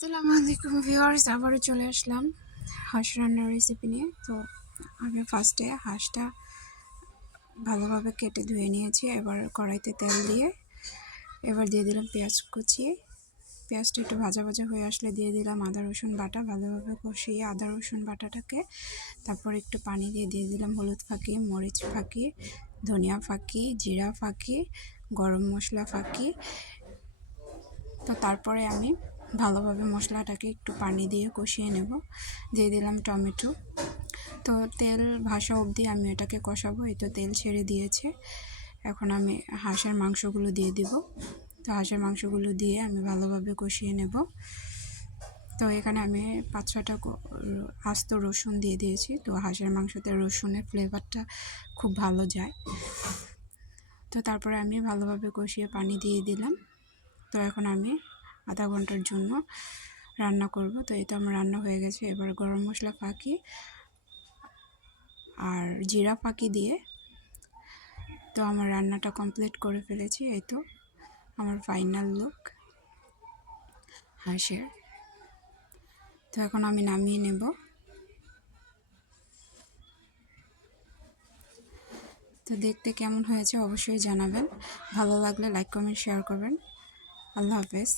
আসসালামু আলাইকুম ভিউয়ার্স, আবারও চলে আসলাম হাঁস রান্নার রেসিপি নিয়ে। তো আমি ফার্স্টে হাঁসটা ভালোভাবে কেটে ধুয়ে নিয়েছি। এবার কড়াইতে তেল দিয়ে এবার দিয়ে দিলাম পেঁয়াজ কুচি। পেঁয়াজটা একটু ভাজা ভাজা হয়ে আসলে দিয়ে দিলাম আদা রসুন বাটা। ভালোভাবে কষিয়ে আদা রসুন বাটাটাকে তারপর একটু পানি দিয়ে দিলাম হলুদ ফাঁকি, মরিচ ফাঁকি, ধনিয়া ফাঁকি, জিরা ফাঁকি, গরম মশলা ফাঁকি। তো তারপরে আমি ভালোভাবে মশলাটাকে একটু পানি দিয়ে কষিয়ে নেব। দিয়ে দিলাম টমেটো। তো তেল ভাসা অবধি আমি এটাকে কষাবো। এই তো তেল ছেড়ে দিয়েছে। এখন আমি হাঁসের মাংসগুলো দিয়ে দিব। তো হাঁসের মাংসগুলো দিয়ে আমি ভালোভাবে কষিয়ে নেব। তো এখানে আমি 5-6টা আস্ত রসুন দিয়ে দিয়েছি। তো হাঁসের মাংসতে রসুনের ফ্লেভারটা খুব ভালো যায়। তো তারপরে আমি ভালোভাবে কষিয়ে পানি দিয়ে দিলাম। তো এখন আমি আধা ঘন্টার জন্য রান্না করব। তো এটা আমার রান্না হয়ে গেছে। এবার গরম মশলা ফাঁকি আর জিরা ফাঁকি দিয়ে তো আমার রান্নাটা কমপ্লিট করে ফেলেছি। এই তো আমার ফাইনাল লুক হাঁসের। তো এখন আমি নামিয়ে নেব। তো দেখতে কেমন হয়েছে অবশ্যই জানাবেন। ভালো লাগলে লাইক কমেন্ট শেয়ার করবেন। আল্লাহ হাফেজ।